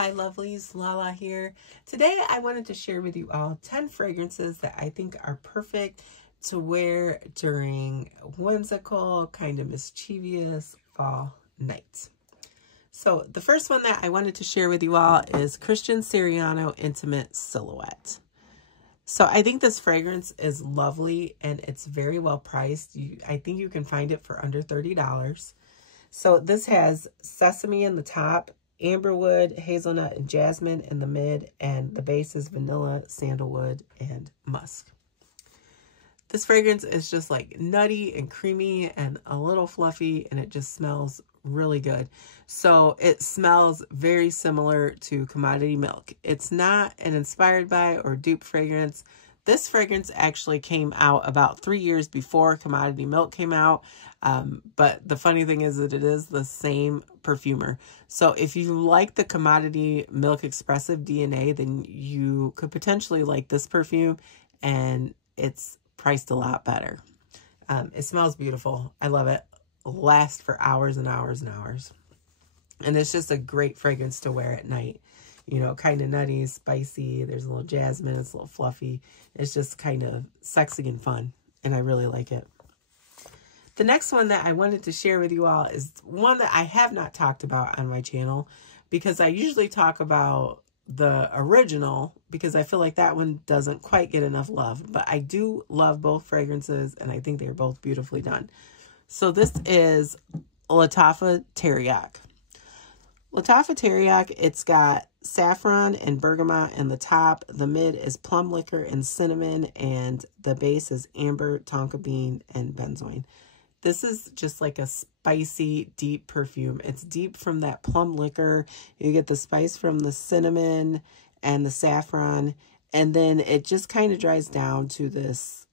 Hi lovelies, Lala here. Today I wanted to share with you all 10 fragrances that I think are perfect to wear during whimsical, kind of mischievous fall nights. So the first one that I wanted to share with you all is Christian Siriano Intimate Silhouette. So I think this fragrance is lovely and it's very well priced. I think you can find it for under $30. So this has sesame in the top, amberwood, hazelnut, and jasmine in the mid, and the base is vanilla, sandalwood, and musk. This fragrance is just like nutty and creamy and a little fluffy, and it just smells really good. So it smells very similar to Commodity Milk. It's not an inspired by or dupe fragrance. This fragrance actually came out about 3 years before Commodity Milk came out. But the funny thing is that it is the same perfumer. So if you like the Commodity Milk Expressive DNA, then you could potentially like this perfume, and it's priced a lot better. It smells beautiful. I love it. Lasts for hours and hours and hours. And it's just a great fragrance to wear at night. You know, kind of nutty, spicy. There's a little jasmine. It's a little fluffy. It's just kind of sexy and fun. And I really like it. The next one that I wanted to share with you all is one that I have not talked about on my channel, because I usually talk about the original because I feel like that one doesn't quite get enough love. But I do love both fragrances, and I think they're both beautifully done. So this is Lattafa Teriyaki. Lattafa Teriyaki, it's got saffron and bergamot in the top. The mid is plum liquor and cinnamon, and the base is amber, tonka bean, and benzoin. This is just like a spicy, deep perfume. It's deep from that plum liquor. You get the spice from the cinnamon and the saffron, and then it just kind of dries down to this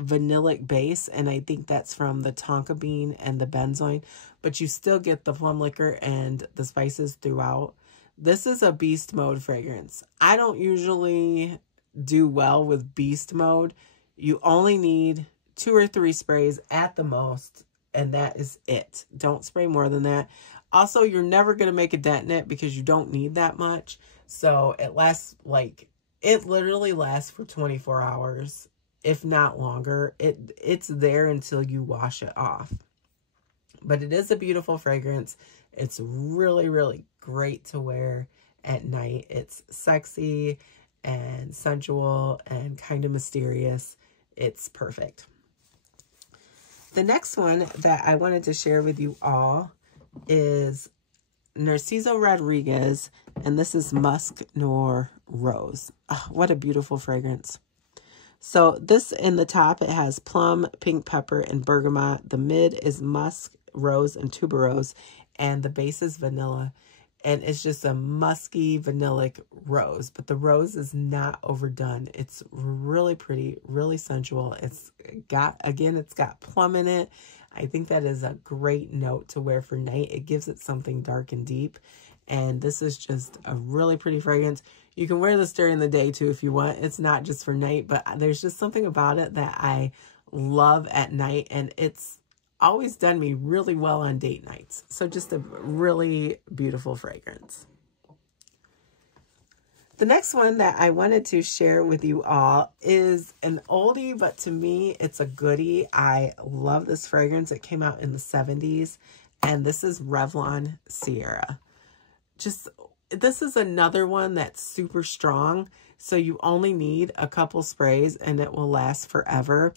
vanillic base, and I think that's from the tonka bean and the benzoin, but you still get the plum liquor and the spices throughout. This is a beast mode fragrance. I don't usually do well with beast mode. You only need 2 or 3 sprays at the most, and that is it. Don't spray more than that. Also, you're never going to make a dent in it because you don't need that much. So it lasts it literally lasts for 24 hours. If not longer. It's there until you wash it off. But it is a beautiful fragrance. It's really, really great to wear at night. It's sexy and sensual and kind of mysterious. It's perfect. The next one that I wanted to share with you all is Narciso Rodriguez, and this is Musk Noir Rose. Oh, what a beautiful fragrance. So this in the top, it has plum, pink pepper, and bergamot. The mid is musk, rose, and tuberose. And the base is vanilla. And it's just a musky, vanillic rose. But the rose is not overdone. It's really pretty, really sensual. It's got plum in it. I think that is a great note to wear for night. It gives it something dark and deep. And this is just a really pretty fragrance. You can wear this during the day too if you want. It's not just for night, but there's just something about it that I love at night, and it's always done me really well on date nights. So just a really beautiful fragrance. The next one that I wanted to share with you all is an oldie, but to me, it's a goodie. I love this fragrance. It came out in the 70s, and this is Revlon Sierra. This is another one that's super strong, so you only need a couple sprays and it will last forever.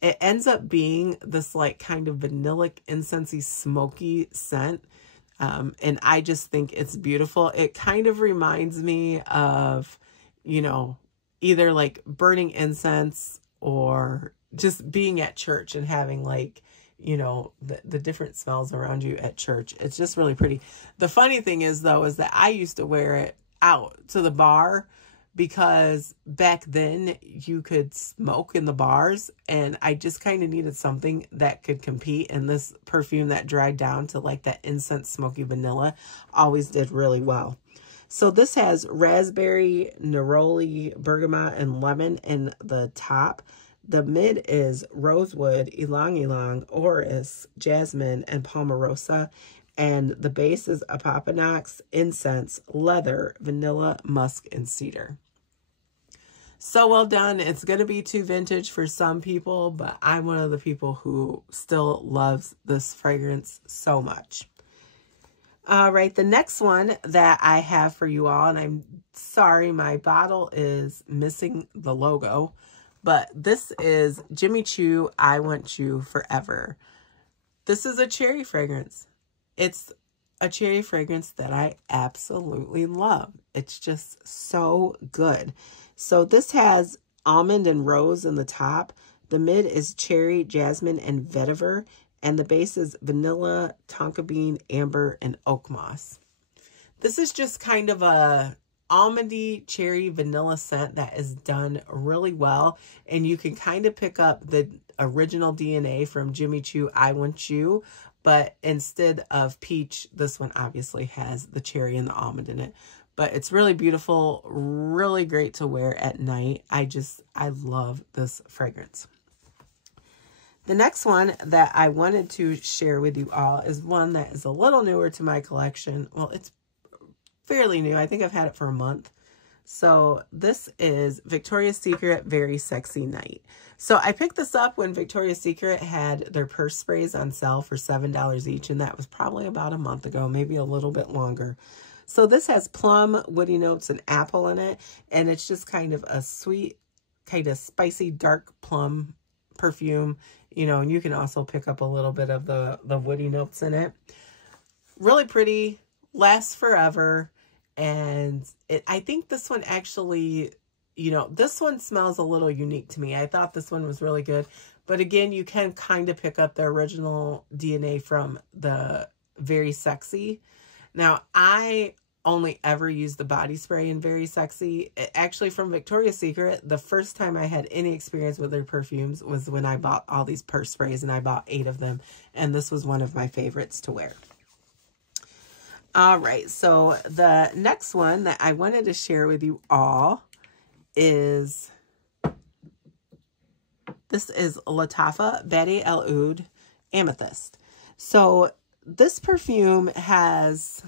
It ends up being this like kind of vanillic, incensey, smoky scent, and I just think it's beautiful. It kind of reminds me of, you know, either like burning incense or just being at church and having like, you know, the different smells around you at church. It's just really pretty. The funny thing is, though, is that I used to wear it out to the bar because back then you could smoke in the bars, and I just kind of needed something that could compete, and this perfume that dried down to like that incense smoky vanilla always did really well. So this has raspberry, neroli, bergamot, and lemon in the top. The mid is rosewood, ylang ylang, orris, jasmine, and palmarosa. And the base is Apopanox, incense, leather, vanilla, musk, and cedar. So well done. It's going to be too vintage for some people, but I'm one of the people who still loves this fragrance so much. All right, the next one that I have for you all, and I'm sorry, my bottle is missing the logo, but this is Jimmy Choo, I Want You Forever. This is a cherry fragrance. It's a cherry fragrance that I absolutely love. It's just so good. So this has almond and rose in the top. The mid is cherry, jasmine, and vetiver. And the base is vanilla, tonka bean, amber, and oak moss. This is just kind of a almondy, cherry, vanilla scent that is done really well. And you can kind of pick up the original DNA from Jimmy Choo, I Want You. But instead of peach, this one obviously has the cherry and the almond in it. But it's really beautiful, really great to wear at night. I love this fragrance. The next one that I wanted to share with you all is one that is a little newer to my collection. Well, it's fairly new. I think I've had it for a month. So this is Victoria's Secret Very Sexy Night. So I picked this up when Victoria's Secret had their purse sprays on sale for $7 each. And that was probably about a month ago, maybe a little bit longer. So this has plum, woody notes, and apple in it. And it's just kind of a sweet, kind of spicy, dark plum perfume. You know, and you can also pick up a little bit of the woody notes in it. Really pretty, lasts forever. And I think this one actually, you know, this one smells a little unique to me. I thought this one was really good. But again, you can kind of pick up the original DNA from the Very Sexy. Now, I only ever use the body spray in Very Sexy. Actually, from Victoria's Secret, the first time I had any experience with their perfumes was when I bought all these purse sprays, and I bought 8 of them. And this was one of my favorites to wear. All right, so the next one that I wanted to share with you all is, this is Lattafa Badi El Oud Amethyst. So this perfume has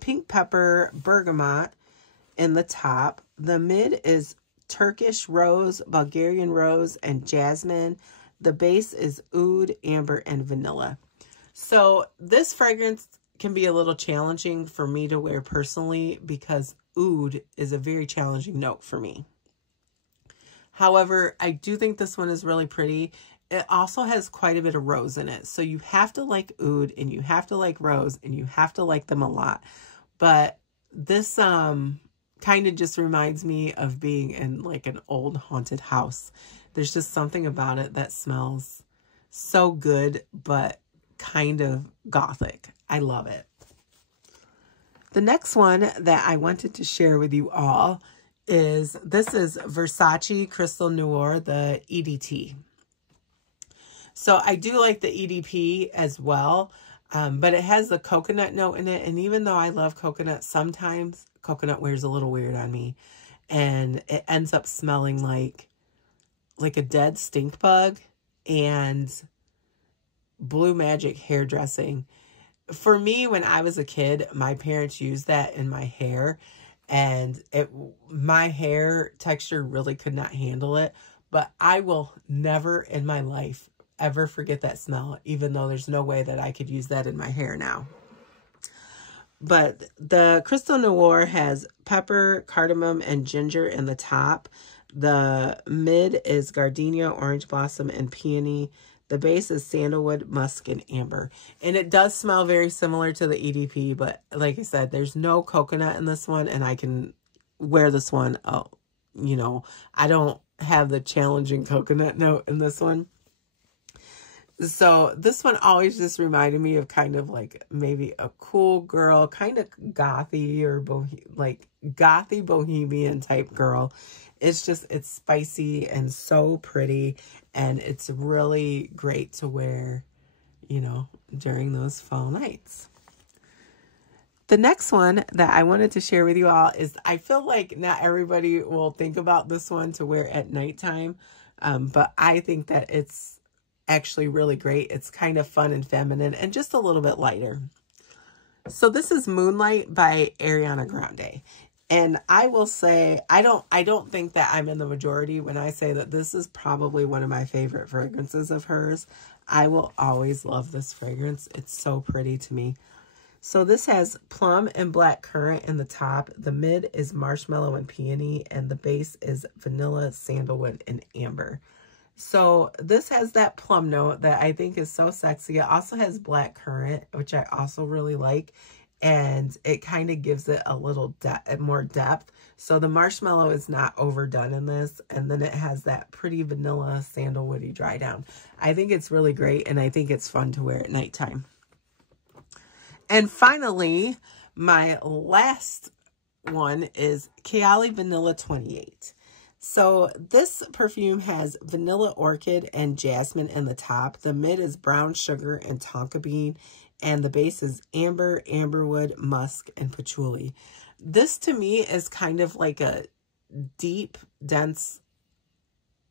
pink pepper, bergamot in the top. The mid is Turkish rose, Bulgarian rose, and jasmine. The base is oud, amber, and vanilla. So this fragrance can be a little challenging for me to wear personally because oud is a very challenging note for me. However, I do think this one is really pretty. It also has quite a bit of rose in it. So you have to like oud, and you have to like rose, and you have to like them a lot. But this kind of just reminds me of being in like an old haunted house. There's just something about it that smells so good, but kind of gothic. I love it. The next one that I wanted to share with you all is, this is Versace Crystal Noir, the EDT. So I do like the EDP as well, but it has the coconut note in it. And even though I love coconut, sometimes coconut wears a little weird on me. And it ends up smelling like a dead stink bug and Blue Magic hairdressing. For me, when I was a kid, my parents used that in my hair, and my hair texture really could not handle it. But I will never in my life ever forget that smell, even though there's no way that I could use that in my hair now. But the Crystal Noir has pepper, cardamom, and ginger in the top. The mid is gardenia, orange blossom, and peony. The base is sandalwood, musk, and amber. And it does smell very similar to the EDP, but like I said, there's no coconut in this one, and I can wear this one. Oh, you know, I don't have the challenging coconut note in this one. So this one always just reminded me of kind of like maybe a cool girl, kind of gothy or like gothy bohemian type girl. It's just, it's spicy and so pretty, and it's really great to wear, you know, during those fall nights. The next one that I wanted to share with you all is, I feel like not everybody will think about this one to wear at nighttime, but I think that it's actually really great. It's kind of fun and feminine and just a little bit lighter. So this is Moonlight by Ariana Grande. And I will say, I don't think that I'm in the majority when I say that this is probably one of my favorite fragrances of hers. I will always love this fragrance. It's so pretty to me. So this has plum and black currant in the top. The mid is marshmallow and peony, and the base is vanilla, sandalwood, and amber. So this has that plum note that I think is so sexy. It also has black currant, which I also really like. And it kind of gives it a little more depth. So the marshmallow is not overdone in this. And then it has that pretty vanilla sandalwoody dry down. I think it's really great. And I think it's fun to wear at nighttime. And finally, my last one is Kayali Vanilla 28. So this perfume has vanilla orchid and jasmine in the top. The mid is brown sugar and tonka bean. And the base is amber, amberwood, musk, and patchouli. This to me is kind of like a deep, dense,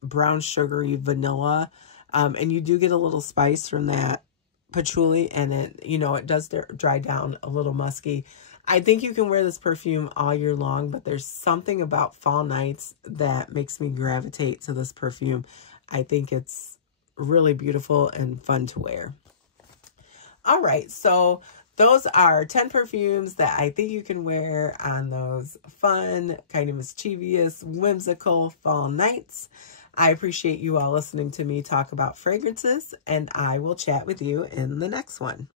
brown sugary vanilla. And you do get a little spice from that patchouli. And it, you know, it does dry down a little musky. I think you can wear this perfume all year long, but there's something about fall nights that makes me gravitate to this perfume. I think it's really beautiful and fun to wear. All right, so those are 10 perfumes that I think you can wear on those fun, kind of mischievous, whimsical fall nights. I appreciate you all listening to me talk about fragrances, and I will chat with you in the next one.